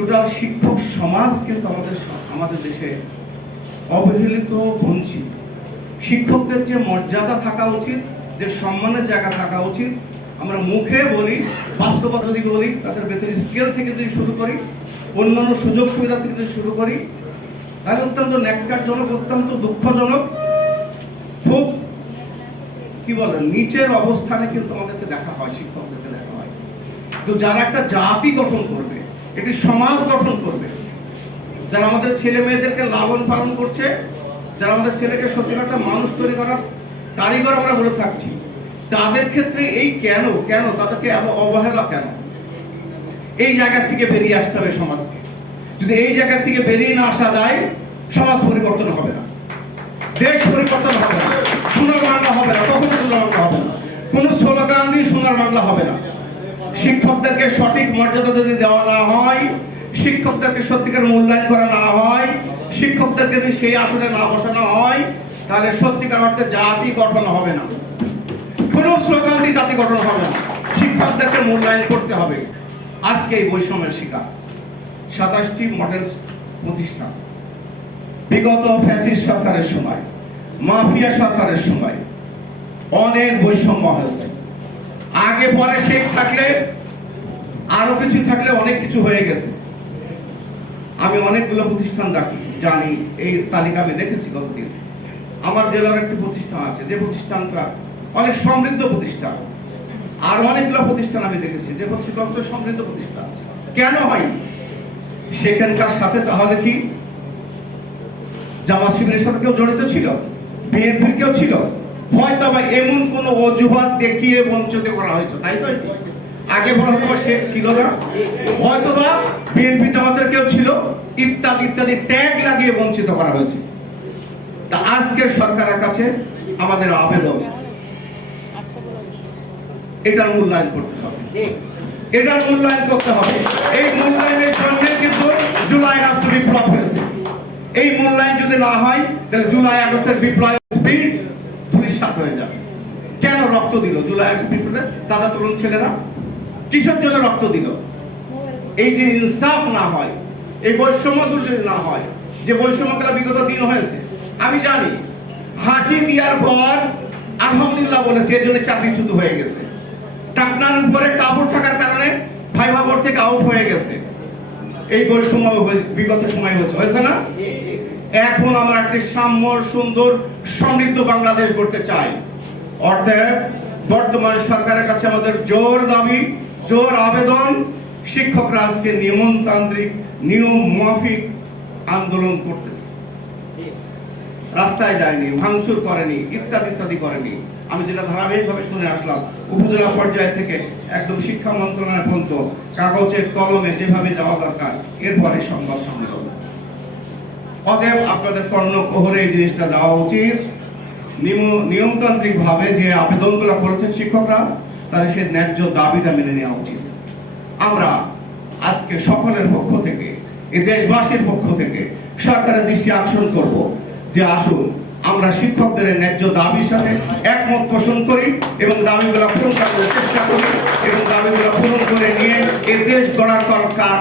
Total শিক্ষক সমাজ কিন্তু আমাদের দেশে অবহেলিত, বঞ্চিত। শিক্ষকদের যে মর্যাদা থাকা উচিত, যে সম্মানের জায়গা থাকা উচিত, আমরা মুখে বলি, বাস্তবতা যদি বলি, তাদের বেতন স্কেল থেকে যদি শুরু করি, অন্যান্য সুযোগ সুবিধা থেকে যদি শুরু করি, তাহলে অত্যন্ত ন্যাক্কারজনক, অত্যন্ত দুঃখজনক, খুব কি বলেন নিচের অবস্থানে কিন্তু আমাদেরকে দেখা হয়, শিক্ষকদেরকে দেখা হয়। তো যারা একটা জাতি গঠন করবে, একটি সমাজ গঠন করবে, যারা আমাদের ছেলে মেয়েদেরকে লালন পালন করছে, যারা আমাদের ছেলেকে সত্যিকার একটা মানুষ তৈরি করার কারিগর আমরা বলে থাকছি, তাদের ক্ষেত্রে এই কেন তাদেরকে অবহেলা কেন? এই জায়গা থেকে বেরিয়ে আসতে হবে সমাজকে। যদি এই জায়গা থেকে বেরিয়ে না আসা যায়, সমাজ পরিবর্তন হবে না, দেশ পরিবর্তন হবে না, সোনার বাংলা হবে না, কখনো সোনার বাংলা হবে না, কোন স্লোগান দিয়ে সোনার বাংলা হবে না। শিক্ষকদেরকে সঠিক মর্যাদা যদি দেওয়া না হয়, শিক্ষকদেরকে সত্যিকার মূল্যায়ন করা না হয়, শিক্ষকদেরকে যদি সেই আসনে না বসানো হয়, তাহলে সত্যিকার অর্থে জাতি গঠন হবে না। কোনো স্লোগান দিয়ে জাতি গঠন হবে না, শিক্ষকদেরকে মূল্যায়ন করতে হবে। আজকে এই বৈষম্যের শিকার 27টি মডেল প্রতিষ্ঠান। বিগত ফ্যাসিস্ট সরকারের সময়, মাফিয়া সরকারের সময় অনেক বৈষম্য হয়েছে। আগে পরে শেখ থাকলে, আরো কিছু থাকলে অনেক কিছু হয়ে গেছে। আমি অনেকগুলো প্রতিষ্ঠান জানি, এই তালিকা আমি দেখেছি গতদিন। আমার জেলার একটি প্রতিষ্ঠান আছে, যে প্রতিষ্ঠানটা অনেক সমৃদ্ধ প্রতিষ্ঠান। আর অনেকগুলো প্রতিষ্ঠান আমি দেখেছি যে প্রতিষ্ঠান সমৃদ্ধ প্রতিষ্ঠান। কেন হয় সেখানকার সাথে? তাহলে কি জামাত শিবিরের সাথে কেউ জড়িত ছিল? বিএনপির কেউ ছিল? হয়তো বা এমন কোন অজুহাত দেখিয়ে বঞ্চিত করা হয়েছে, তাই তো? আগে বলা হয়তো সে ছিল না, হয়তো বা বিএনপি জামাতের কেউ ছিল, ইত্যাদি ইত্যাদি ট্যাগ লাগিয়ে বঞ্চিত করা হয়েছে। তা আজকে সরকারের কাছে আমাদের আবেদন, এটার মূল্যায়ন করতে হবে, এটার মূল্যায়ন করতে হবে। এই মূল্যায়নের জন্য কিন্তু জুলাই রাষ্ট্র বিপ্লব হয়েছে। এই মূল্যায়ন যদি না হয়, তাহলে জুলাই আগস্টের বিপ্লব স্পিড ধূলিসাৎ হয়ে যাবে। কেন রক্ত দিল জুলাই আগস্ট বিপ্লবে তাজা তরুণ ছেলেরা? কিসের জন্য রক্ত দিল? এই যে ইনসাফ না হয়, এই বৈষম্য দূর যদি না হয়, যে বৈষম্যগুলো বিগত দিন হয়েছে, আমি জানি হাঁচি দেওয়ার পর আলহামদুলিল্লাহ বলেছে, এর জন্য চাকরিচ্যুত হয়ে গেছে। টাকনার উপরে কাপড় থাকার কারণে ভাইভা বোর্ড থেকে আউট হয়ে গেছে। এই বৈষম্য বিগত সময় হয়েছে না? এখন আমরা একটি সাম্য, সুন্দর, সমৃদ্ধ বাংলাদেশ গড়তে চাই। অর্থাৎ বর্তমান সরকারের কাছে আমাদের জোর দাবি, জোর আবেদন, শিক্ষকরা আজকে নিয়মতান্ত্রিক, নিয়ম মাফিক আন্দোলন করতেছে, রাস্তায় যায়নি, ভাঙচুর করেনি, ইত্যাদি ইত্যাদি করেনি। আমি যেটা ধারাবাহিকভাবে শুনে আসলাম, উপজেলা পর্যায় থেকে একদম শিক্ষা মন্ত্রণালয় পর্যন্ত কাগজে কলমে যেভাবে যাওয়া দরকার, এরপরে সংবাদ সম্মেলন। অতএব আপনাদের কর্ণকোহরে এই জিনিসটা যাওয়া উচিত। নিয়মতান্ত্রিক ভাবে যে আবেদনগুলো করেছেন শিক্ষকরা, তাদের সেই ন্যায্য দাবিটা মেনে নেওয়া উচিত। আমরা আজকে সকলের পক্ষ থেকে, এই দেশবাসীর পক্ষ থেকে সরকারের দৃষ্টি আকর্ষণ করব যে আসুন আমরা শিক্ষকদের ন্যায্য দাবির সাথে একমত পোষণ করি এবং দাবিগুলো পূরণ করার চেষ্টা করি এবং দাবিগুলো পূরণ করে নিয়ে এই দেশ গড়ার দরকার